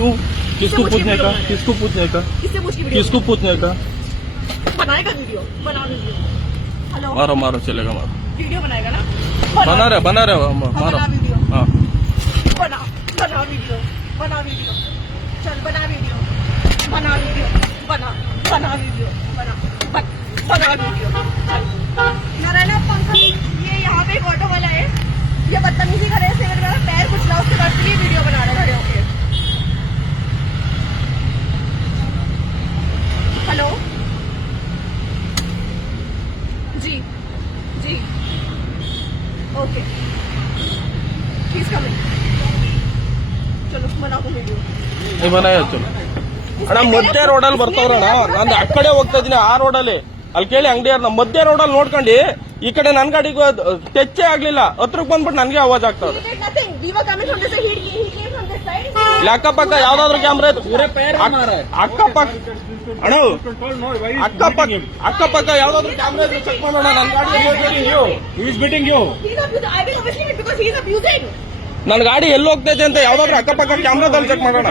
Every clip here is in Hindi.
क्यों? किसको पूछने का? है। किसको पूछने का? किसको पूछने का? बनाएगा वीडियो? बना वीडियो। हेलो? मारो मारो चलेगा मारो। वीडियो बनाएगा ना? बना रहे बना रहे मारो। बना वीडियो। हाँ। बना बना वीडियो। बना वीडियो। चल बना वीडियो। बना वीडियो। बना बना वीडियो। बना बन- बना वीडियो। ಅಣ್ಣ ಹೇಳ್ತೀನಿ ಅಣ್ಣ ಮಧ್ಯ ರೋಡಲ್ಲಿ ಬರ್ತವ್ರಣ್ಣ ನಾನು ಆ ಕಡೆ ಹೋಗ್ತಾ ಇದ್ದೀನಿ ಆ ರೋಡಲ್ಲಿ. ಅಲ್ಲಿ ಕೇಳಿ ಅಂಗಡಿಯವ್ರ ನಮ್ಮ ಮಧ್ಯ ರೋಡಲ್ಲಿ ನೋಡ್ಕೊಂಡು ಈ ಕಡೆ ನನ್ನ ಗಾಡಿಗೂ ಟೆಚ್ಚೇ ಆಗ್ಲಿಲ್ಲ. ಹತ್ರಕ್ಕೆ ಬಂದ್ಬಿಟ್ಟು ನನಗೆ ಅವಾಜ್ ಆಗ್ತದೆ ಅಕ್ಕಪಕ್ಕ ಯಾವ್ದಾದ್ರು ಕ್ಯಾಮ್ರಾ ಅಕ್ಕಪಕ್ಕ ಅಣ್ಣ ಅಕ್ಕಪಕ್ಕ ಅಕ್ಕಪಕ್ಕ ಯಾವ್ದಾದ್ರು ಕ್ಯಾಮ್ರಾ ಇದ್ರೆ ಚೆಕ್ ಮಾಡೋಣ. ನನ್ನ ಗಾಡಿ ನನ್ನ ಗಾಡಿ ಎಲ್ಲಿ ಹೋಗ್ತೈತೆ ಅಂತ ಯಾವ್ದಾದ್ರು ಅಕ್ಕಪಕ್ಕ ಕ್ಯಾಮ್ರಾದಲ್ಲಿ ಚೆಕ್ ಮಾಡೋಣ.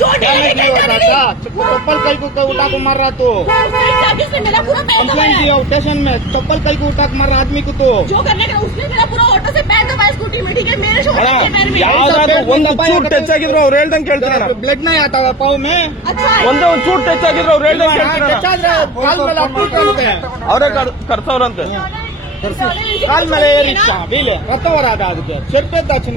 चोट डैमेज नहीं होता था चप्पल कई को उठा को मार रहा तू इसने मेरा पूरा पैर कंप्लेंट दबाया दिया स्टेशन में चप्पल कई को उठा के मार रहा आदमी को तो जो करने का उसने मेरा पूरा ऑटो से पैर दबाया स्कूटी में ठीक है मेरे शोल्डर के पैर में ಯಾವ್ದಾದ್ರು ಒಂದು ಚೂಟ್ ಟಚ್ ಆಗಿದ್ರು ಅವ್ರು ಹೇಳ್ದಂಗೆ ಕೇಳ್ತಾರಣ ब्लड नहीं आता है पाँव में अच्छा है। ಒಂದೇ ಒಂದು ಚೂಟ್ ಟಚ್ ಆಗಿದ್ರು ಅವ್ರು ಹೇಳ್ದಂಗೆ ಕೇಳ್ತಾರಣ काल में लाटू टूटते हैं ಅವರೇ ಕರ್ಸವ್ರಂತೆ ಕಾಲ್ ಮೇಲೆ ಏರಿಚ್ಚಾ ಬೀಲೆ ರಕ್ತವರಾದ ಅದಕ್ಕೆ ಚೆಪ್ಪೆ ದಕ್ಷಿಣ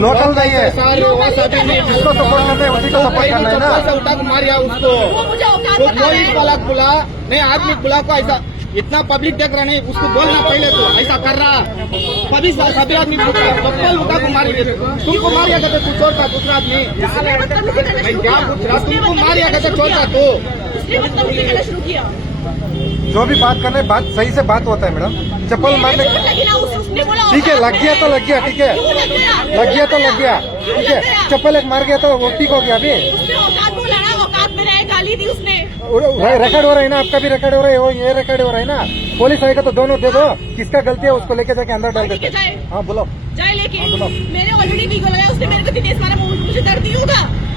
लोकल नहीं है जिसको सपोर्ट करना है उसी को सपोर्ट करना है ना उठा के मारिया उसको रहे पुलिस वाला बुला नहीं आदमी बुला को ऐसा इतना पब्लिक देख रहा नहीं उसको बोलना पहले तो ऐसा कर रहा सभी सभी आदमी को चप्पल उठा को मार तुमको मारिया करते तू छोड़ता दूसरा आदमी क्या पूछ रहा तुमको करना करते शुरू छोड़ता किया। तू शुरू किया जो भी बात करने बात सही से बात होता है मैडम। चप्पल मारने ठीक है लग गया तो लग गया ठीक है। लग गया? तो लग गया ठीक है। चप्पल एक मार गया तो वो ठीक हो गया अभी। रिकॉर्ड हो रहा है ना आपका भी रिकॉर्ड हो रहा है वो ये रिकॉर्ड हो रहा है ना। पुलिस आएगा तो दोनों दे दो किसका गलती है उसको लेके जाके अंदर डाल देते है। हैं हाँ बोलो जाए लेके। हाँ, बोलो। मैंने ऑलरेडी उसने मेरे को मारा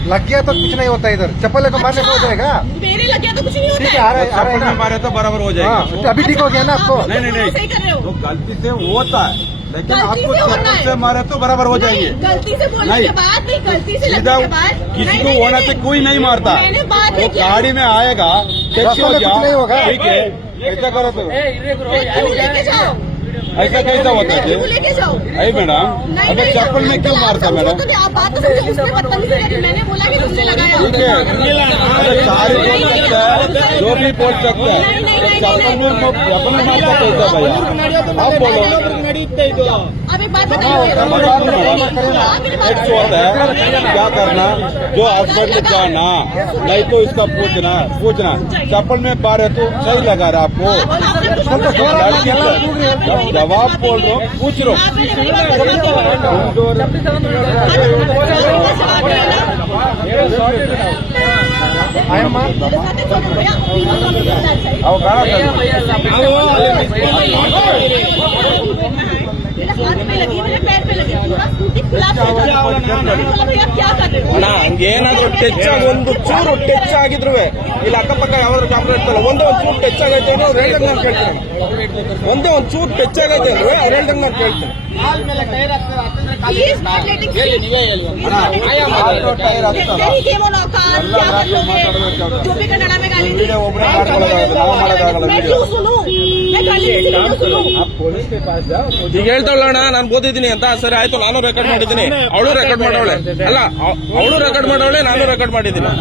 लग गया तो कुछ नहीं होता इधर। चप्पल को मारने से हो जाएगा। मेरे लग गया तो कुछ नहीं होता ठीक है। आ रहा है आ रहा है। मारे तो बराबर हो हाँ जाएगी तो अभी ठीक हो गया ना आपको? नहीं नहीं नहीं। सही कर रहे हो। तो गलती से होता है। लेकिन आपको से चप्पल है। से मारे तो बराबर हो जाएगी। गलती से बोलने नहीं। के बाद नहीं गलती से सीधा लगने के बाद। किसी को होना से कोई नहीं मारता। वो गाड़ी में आएगा हो ठीक है ऐसा करो तो। लेके जाओ? ऐसा कैसा होता है अरे मैडम अगर चप्पल में क्यों मारता मैडम ठीक है जो भी बोल सकते हैं चप्पल में मारता कैसा भैया आप बोलो क्या करना जो हॉस्पिटल जाना नहीं तो इसका पूछना पूछना चप्पल में बारे तो सही लगा रहा आपको ನವಾಬ್ಗೋಲ್ರು ಕೂಚರು ಅಣ್ಣ ಹಂಗೇನಾದ್ರು ಟೆಚ್ ಆಗಿ ಒಂದು ಚೂರು ಟೆಚ್ ಆಗಿದ್ರು ಇಲ್ಲ ಅಕ್ಕಪಕ್ಕ ಯಾವ್ದಾದ್ರು ಕಾಂಪ್ಲೇಂಟ್ ಇರ್ತಲ್ಲ ಒಂದೇ ಒಂದು ಚೂರು ಟೆಚ್ ಆಗೈತೆ ಅಂದ್ರೆ ಅವ್ರು ಹೇಳ್ದಂಗೆ ನಾನು ಕೇಳ್ತೀನಿ. ಒಂದೇ ಒಂದು ಚೂರು ಟಚ್ ಆಗೈತೆ ಅಂದ್ರೆ ಅವ್ರು ಹೇಳ್ದಂಗೆ ನಾನು ಕೇಳ್ತೀನಿ. ಈಗ ಹೇಳ್ತಾವಳಣ ನಾನು ಓದಿದ್ದೀನಿ ಅಂತ. ಸರಿ ಆಯ್ತು ನಾನು ರೆಕಾರ್ಡ್ ಮಾಡಿದ್ದೀನಿ. ಅವಳು ರೆಕಾರ್ಡ್ ಮಾಡೋಳೆ ಅಲ್ಲ ಅವಳು ರೆಕಾರ್ಡ್ ಮಾಡೋಳೆ ನಾನು ರೆಕಾರ್ಡ್ ಮಾಡಿದ್ದೀನಿ.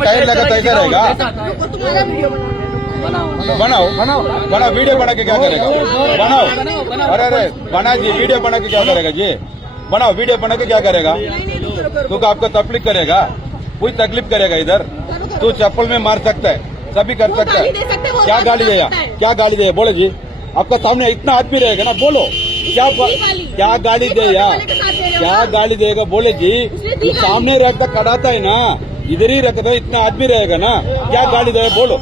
टाइम लगा ऐसा रहेगा बनाओ बनाओ बनाओ वीडियो बना के क्या करेगा बनाओ अरे अरे बना जी वीडियो बना के क्या करेगा जी बनाओ वीडियो बना के क्या करेगा तू आपको तकलीफ़ करेगा कोई तकलीफ़ करेगा इधर तू चप्पल में मार सकता है सभी कर सकते हैं। क्या गाली दिया क्या गाली दे? बोले जी। आपका सामने इतना आदमी रहेगा ना बोलो। क्या क्या गाली दे देगा क्या गाली देगा? बोले जी। सामने रहता कड़ाता है ना इधर ही रहता रखता इतना आदमी रहेगा ना। क्या गाली दे बोलो।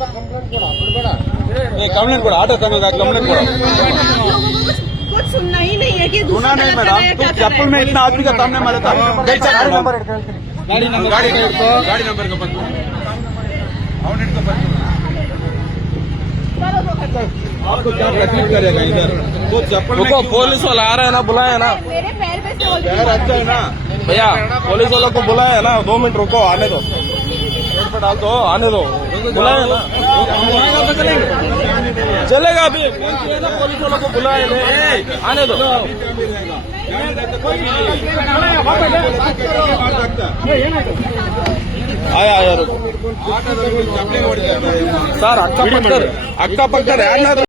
कंप्लेन करो आटा समय कंप्लेन करो सुनना ही नहीं है कि सुना नहीं मैडम। तू चप्पल में इतना आदमी का सामने मारा था। गाड़ी नंबर गाड़ी नंबर का पत्ता आपको क्या तकलीफ़ करेगा इधर? वो चप्पल पुलिस वाला आ रहा है ना बुलाया ना। मेरे पैर पे से पैर अच्छा है ना? भैया पुलिस वालों को बुलाया ना दो मिनट रुको आने दो। रोड पे डाल दो आने दो। बुलाया ना। चलेगा अभी फोन किया ना पुलिस वालों को बुलाया ना ए, आने दो आया आया रुको चप्पल ಹೊಡಿತಾರೆ ಸರ್ ಅಕ್ಕ ಪಕ್ಕದ ಅಕ್ಕ ಪಕ್ಕದ ಯಾರನ್ನಾದ್ರೂ